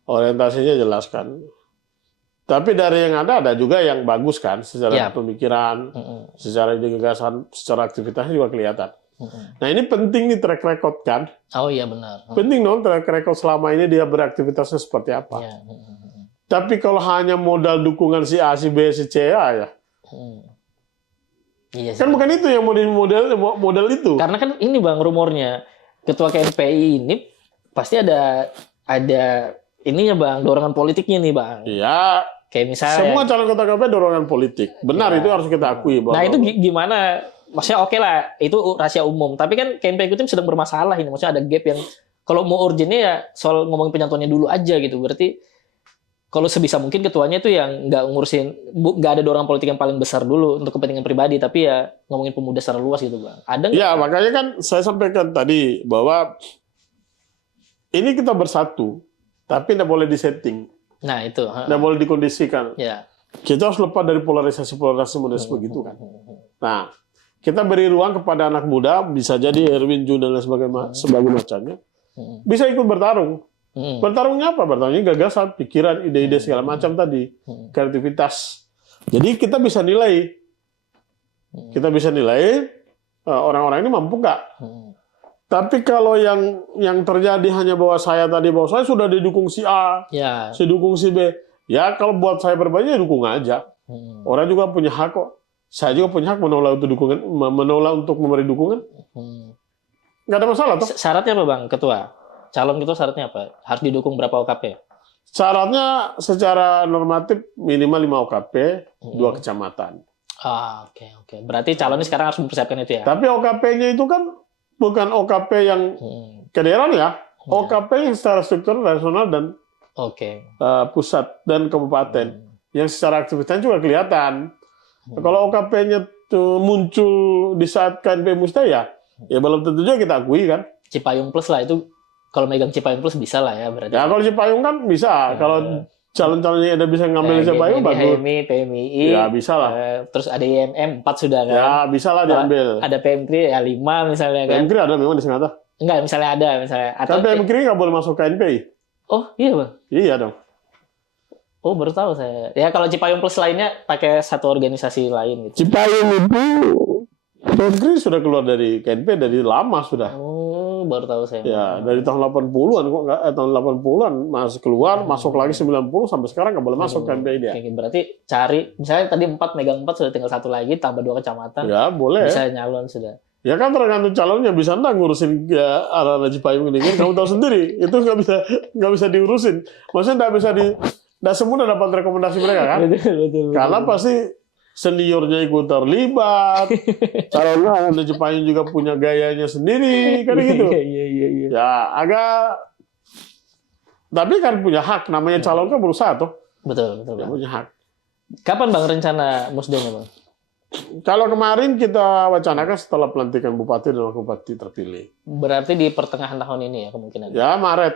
Orientasinya jelas kan. Tapi dari yang ada juga yang bagus kan, secara pemikiran, secara gagasan, secara aktivitasnya juga kelihatan. Nah ini penting nih track record kan? Oh iya benar. Penting dong track record selama ini dia beraktivitasnya seperti apa. Tapi kalau hanya modal dukungan si A, si B, si C ya. Iya kan bukan itu yang model itu. Karena kan ini Bang rumornya ketua KNPI ini pasti ada ininya Bang, dorongan politiknya nih Bang. Iya. Kayak misalnya semua calon ketua KNPI dorongan politik. Benar itu harus kita akui. Nah itu gimana? Maksudnya oke lah, itu rahasia umum. Tapi kan KNPI Kutim sedang bermasalah ini. Maksudnya ada gap yang kalau mau urgennya ya soal ngomongin penyatuannya dulu aja gitu. Berarti kalau sebisa mungkin ketuanya itu yang nggak nggak ada dorongan politik yang paling besar dulu untuk kepentingan pribadi, tapi ya ngomongin pemuda secara luas gitu Bang. Ada nggak? Ya makanya kan saya sampaikan tadi bahwa ini kita bersatu, tapi nggak boleh disetting. Nah itu. Nggak boleh dikondisikan. Ya. Kita harus lepas dari polarisasi model begitu kan. Nah, kita beri ruang kepada anak muda, bisa jadi Erwin Jun dan sebagainya macamnya, bisa ikut bertarung. Bertarungnya apa? Bertarungnya gagasan, pikiran, ide-ide segala macam tadi, kreativitas. Jadi kita bisa nilai, orang-orang ini mampu nggak. Tapi kalau yang terjadi hanya bahwa saya sudah didukung si A, si dukung si B, ya kalau buat saya pribadi ya dukung aja. Orang juga punya hak kok. Saya juga punya hak menolak untuk memberi dukungan. Nggak ada masalah toh. Syaratnya apa Bang Ketua? Calon ketua syaratnya apa? Harus didukung berapa OKP? Syaratnya secara normatif minimal 5 OKP, 2 kecamatan. Oke. Berarti calonnya sekarang harus mempersiapkan itu ya? Tapi OKP-nya itu kan bukan OKP yang ke daerah ya. OKP yang secara struktur nasional dan pusat dan kabupaten. Yang secara aktivitas juga kelihatan. Kalau OKP-nya muncul di saat KNP Musda ya belum tentu juga kita akui kan. Cipayung Plus lah itu, kalau megang Cipayung Plus bisa lah ya berarti. Ya kalau Cipayung kan bisa, kalau calon-calonnya ada bisa ngambil Cipayung bagus. PMI, Ya bisa lah. Terus ada IMM 4 sudah kan. Ya bisa lah diambil. Ada PMKRI ya 5 misalnya kan. PMKRI ada memang di Sangatta. Enggak, misalnya ada Kan PMKRI nggak boleh masuk KNPI. Oh iya bang. Iya dong. Oh baru tahu saya. Ya kalau Cipayung Plus lainnya pakai satu organisasi lain gitu. Cipayung itu PMKRI sudah keluar dari KNP dari lama sudah. Oh baru tahu saya. Ya dari tahun 80-an kok nggak tahun 80-an masuk keluar, masuk lagi 90 sampai sekarang nggak boleh masuk KNPI dia. Oke, berarti cari misalnya tadi 4 megang 4 sudah tinggal satu lagi tambah 2 kecamatan. Ya boleh. Bisa nyalon sudah. Ya kan tergantung calonnya, bisa enggak ngurusin ya arah Cipayung ini kan kamu tahu sendiri itu nggak bisa diurusin. Maksudnya nggak semua dapat rekomendasi mereka kan? Betul. Karena pasti seniornya ikut terlibat, calonnya ada Cipayung juga punya gayanya sendiri kan gitu. Iya. Ya agak, tapi kan punya hak, namanya calon kan berusaha tuh. Betul. Ya, punya hak. Kapan bang rencana musdanya bang? Kalau kemarin kita wacanakan setelah pelantikan bupati dan wakil bupati terpilih. Berarti di pertengahan tahun ini ya kemungkinan. Ya Maret.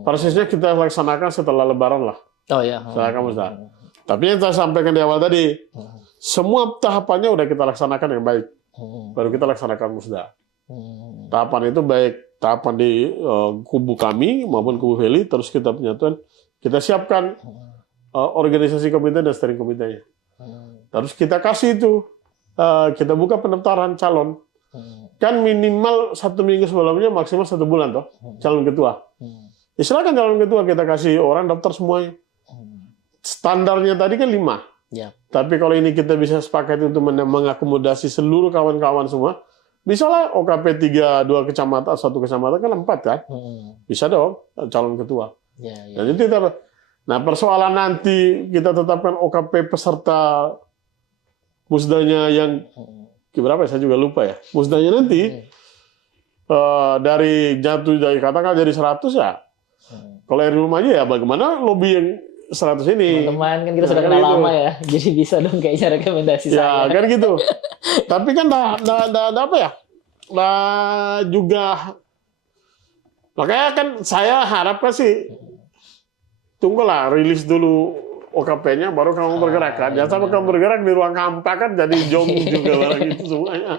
Persisnya kita laksanakan setelah Lebaran lah. Oh ya. Setelah kamu sudah. Tapi yang saya sampaikan di awal tadi, semua tahapannya udah kita laksanakan yang baik. Baru kita laksanakan musda. Tahapan itu baik tahapan di kubu kami maupun kubu Heli, terus kita penyatuan, kita siapkan organisasi komite dan steering komitenya. Terus kita kasih itu, kita buka pendaftaran calon. Kan minimal 1 minggu sebelumnya, maksimal 1 bulan toh, calon ketua. Ya, silakan calon ketua kita kasih orang daftar semuanya. Standarnya tadi kan 5. Ya. Tapi kalau ini kita bisa sepakat untuk mengakomodasi seluruh kawan-kawan semua, bisa lah OKP 2 kecamatan, 1 kecamatan kan 4 kan? Bisa dong calon ketua. Ya. Dan itu kita. Nah persoalan nanti kita tetapkan OKP peserta musdanya yang berapa? Saya juga lupa ya. Musdanya nanti dari katakan jadi 100 ya. Kalau yang rumah aja ya bagaimana lobby yang 100 ini. Teman-teman kan kita sudah kenal lama ya. Jadi bisa dong kayaknya rekomendasi saya. Ya kan gitu. Tapi kan apa ya? Juga makanya kan saya harapkan sih tunggulah rilis dulu OKP-nya baru kamu bergerak kan. Jangan sampai kamu bergerak di ruang hampa kan jadi jong juga barang itu semuanya.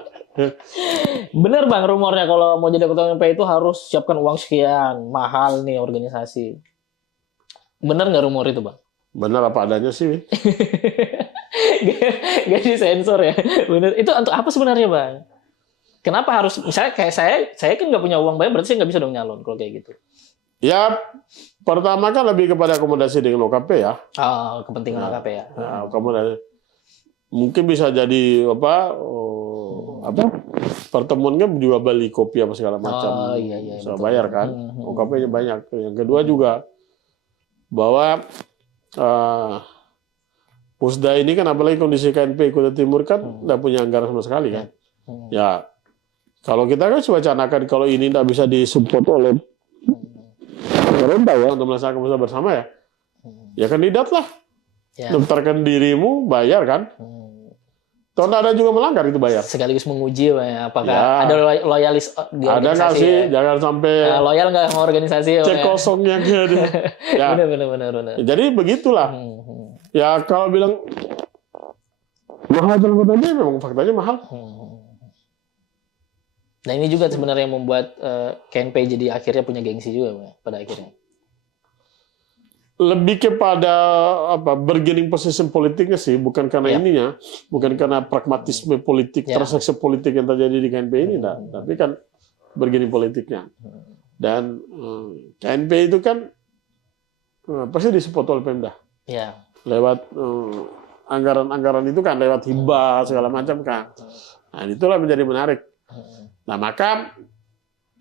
Bener bang rumornya kalau mau jadi ketua MPI itu harus siapkan uang sekian, mahal nih organisasi. Bener nggak rumor itu bang? Bener apa adanya sih. Gak disensor ya. Bener. Itu untuk apa sebenarnya bang? Kenapa harus misalnya kayak saya kan nggak punya uang banyak berarti saya nggak bisa dong nyalon kalau kayak gitu. Ya pertama kan lebih kepada akomodasi dengan OKP ya. Oh, kepentingan OKP ya. Nah, akomodasi. Mungkin bisa jadi apa pertemuan kan juga beli kopi apa segala macam. Iya, bisa betul. bayar kan. OKP-nya banyak. Yang kedua juga bahwa Pusda ini kan apalagi kondisi KNP Kutai Timur kan nggak punya anggaran sama sekali kan. Ya kalau kita kan wacanakan kalau ini nggak bisa disupport oleh pemerintah ya untuk melaksanakan musda bersama ya. Ya kandidat lah. Ya. Daftarkan dirimu, bayar kan. Toh ada juga melanggar itu bayar. Sekaligus menguji ya, apakah Ya. ada loyalis di Ada nggak organisasi sih? ya? Jangan sampai Loyal nggak sama organisasi cek ya? kosongnya gitu. Ya. Bener. Jadi begitulah. Ya kalau bilang mahal transportasi memang faktanya mahal. Nah ini juga sebenarnya yang membuat KNP jadi akhirnya punya gengsi juga Bang, pada akhirnya. Lebih kepada bargaining position politiknya sih, bukan karena ininya, bukan karena pragmatisme politik, transaksi politik yang terjadi di KNP ini, tapi kan bargaining politiknya. Dan KNP itu kan pasti disupport oleh Pemda. Ya. Lewat anggaran-anggaran itu kan lewat hibah segala macam kan. Nah itulah menjadi menarik. Nah maka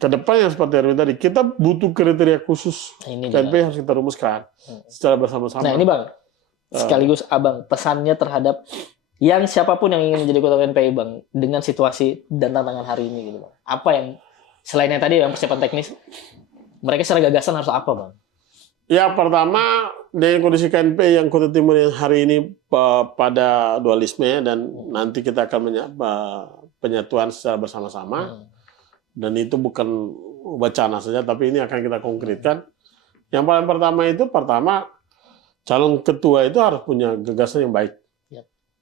ke depan yang seperti Erwin tadi, kita butuh kriteria khusus. KNP harus kita rumuskan secara bersama-sama. Nah ini Bang, sekaligus Abang, pesannya terhadap yang siapapun yang ingin menjadi ketua KNPI Bang, dengan situasi dan tantangan hari ini gitu Bang. Apa yang, selain yang tadi yang persiapan teknis, mereka secara gagasan harus apa Bang? Ya pertama, dengan kondisi KNP yang Kota Timur yang hari ini pada dualisme dan nanti kita akan penyatuan secara bersama-sama dan itu bukan wacana saja tapi ini akan kita konkretkan. Yang paling pertama calon ketua itu harus punya gagasan yang baik,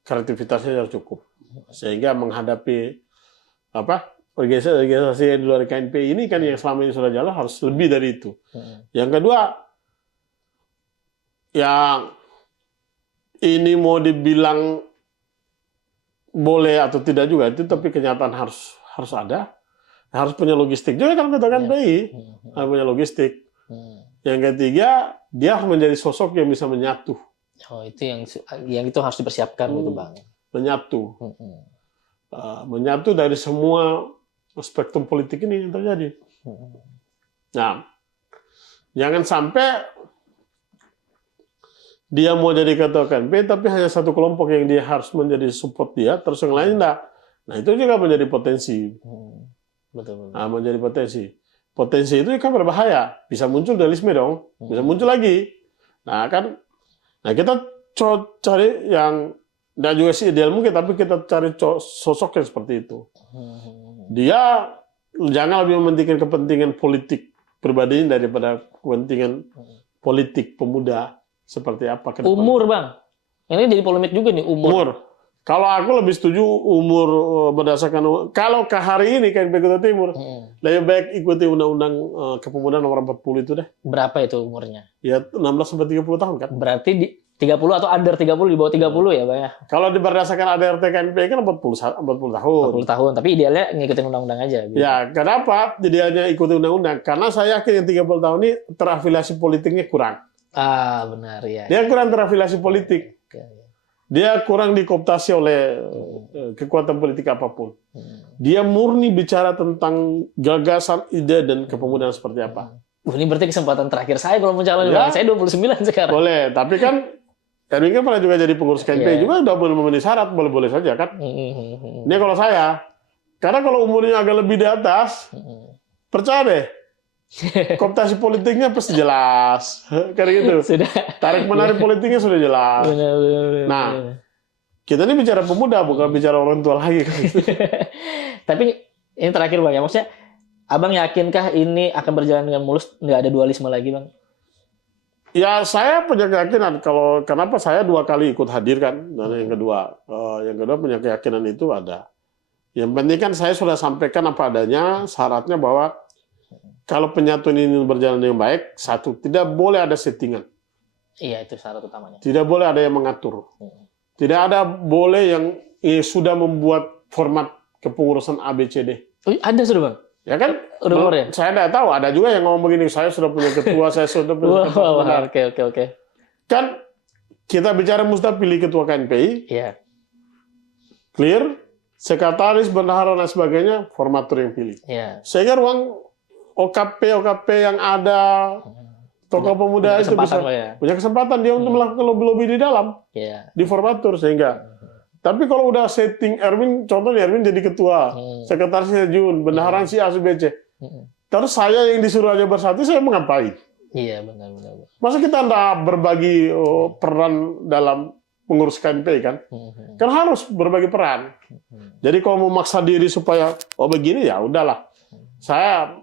kreativitasnya harus cukup sehingga menghadapi organisasi yang di luar KNP ini kan yang selama ini sudah jalan harus lebih dari itu. Yang kedua, yang ini mau dibilang boleh atau tidak juga itu, tapi kenyataan harus ada, harus punya logistik juga kan katakan PI, harus punya logistik. Yang ketiga, dia harus menjadi sosok yang bisa menyatu. Oh itu yang itu harus dipersiapkan gitu Bang. Menyatu dari semua spektrum politik ini yang terjadi. Nah, jangan sampai dia mau jadi ketua KNP, tapi hanya satu kelompok yang dia harus menjadi support dia, terus yang lain enggak. Nah, itu juga menjadi potensi. Betul. Nah, menjadi potensi. Potensi itu kan berbahaya. Bisa muncul dualisme dong. Bisa muncul lagi. Nah, kita cari yang, enggak juga sih ideal mungkin, tapi kita cari sosok yang seperti itu. Dia jangan lebih mementingkan kepentingan politik pribadinya daripada kepentingan politik pemuda. Seperti apa ke depan. Umur Bang, ini jadi polemik juga nih umur. Kalau aku lebih setuju umur berdasarkan kalau ke hari ini KNP Kota Timur lebih baik ikuti Undang-Undang Kepemudaan nomor 40 itu deh. Berapa itu umurnya? Ya 16 sampai 30 tahun kan. Berarti di 30 atau under 30 di bawah 30 ya Bang ya? Kalau berdasarkan ADRT KNP kan 40 tahun. 40 tahun, tapi idealnya ngikutin undang-undang aja. Gitu. Ya, kenapa idealnya ikuti undang-undang? Karena saya yakin yang 30 tahun ini terafiliasi politiknya kurang. Benar ya. Dia kurang terafiliasi politik. Dia kurang dikooptasi oleh kekuatan politik apapun. Dia murni bicara tentang gagasan, ide, dan kepemudaan seperti apa. Ini berarti kesempatan terakhir saya kalau mau calon. Ya, saya 29 sekarang. Boleh, tapi kan Erwin kan pernah juga jadi pengurus KNP juga udah memenuhi syarat, boleh-boleh saja kan. Ini kalau saya, karena kalau umurnya agak lebih di atas, percaya deh, kooptasi politiknya pasti jelas, kayak gitu. Sudah. Tarik menarik politiknya sudah jelas. Benar. Nah, kita ini bicara pemuda, bukan bicara orang tua lagi. Tapi ini terakhir Bang ya, maksudnya Abang yakinkah ini akan berjalan dengan mulus, nggak ada dualisme lagi Bang? Ya saya punya keyakinan kenapa saya 2 kali ikut hadir kan, dan yang kedua punya keyakinan itu ada. Yang penting kan saya sudah sampaikan apa adanya, syaratnya bahwa kalau penyatuan ini berjalan dengan baik, satu, tidak boleh ada settingan. Iya, itu syarat utamanya. Tidak boleh ada yang mengatur. Tidak ada boleh yang sudah membuat format kepengurusan ABCD. Oh, ada sudah Bang? Ya kan? Udah. Saya tidak tahu, ada juga yang ngomong begini, saya sudah punya ketua, saya sudah punya ketua. Oke. Kan kita bicara mesti pilih ketua KNPI, Iya. clear, sekretaris, bendahara, dan sebagainya, formatur yang pilih. Iya. Sehingga ruang OKP yang ada, tokoh pemuda itu bisa punya kesempatan dia untuk melakukan lobby-lobby di dalam, di formatur sehingga. Tapi kalau udah setting Erwin, contohnya Erwin jadi ketua, sekretarisnya Jun, bendaharaan si A, si B, C. Terus saya yang disuruh aja bersatu, saya mau ngapain? Iya, benar. Masa kita nggak berbagi peran dalam pengurus KNP kan? Kan harus berbagi peran. Jadi kalau mau maksa diri supaya begini ya udahlah. Saya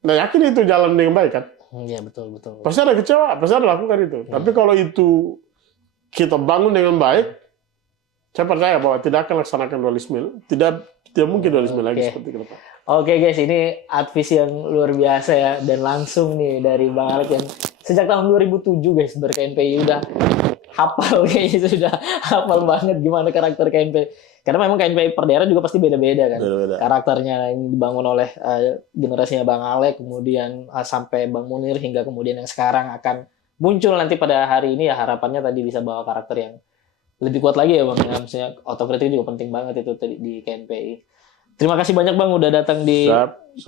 yakin itu jalan dengan baik kan? Iya, betul. Pasti ada kecewa, pasti ada lakukan itu. Tapi kalau itu kita bangun dengan baik, saya percaya bahwa tidak akan laksanakan dualisme. Tidak mungkin dualisme lagi seperti itu. Oke guys, ini advice yang luar biasa ya, dan langsung nih dari Bang Alek yang sejak tahun 2007 guys ber-KNPI udah hafal kayaknya, sudah hafal banget gimana karakter KNP. Karena memang KNPI per daerah juga pasti beda-beda kan. Karakternya yang dibangun oleh generasinya Bang Alek, kemudian sampai Bang Munir, hingga kemudian yang sekarang akan muncul nanti pada hari ini ya, harapannya tadi bisa bawa karakter yang lebih kuat lagi ya Bang. Maksudnya otokritik juga penting banget itu tadi di KNPI. Terima kasih banyak Bang udah datang di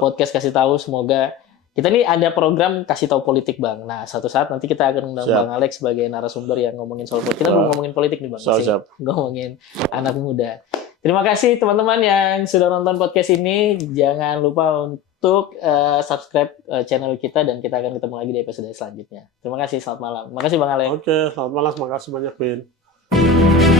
podcast Kasih Tahu. Semoga kita ini ada program Kasih Tahu Politik Bang. Nah, suatu saat nanti kita akan undang Bang Alek sebagai narasumber yang ngomongin soal politik. Kita belum ngomongin politik nih Bang, masih ngomongin anak muda. Terima kasih teman-teman yang sudah nonton podcast ini. Jangan lupa untuk subscribe channel kita dan kita akan ketemu lagi di episode selanjutnya. Terima kasih, selamat malam. Makasih Bang Ale. Oke, selamat malam. Terima kasih banyak, Vin.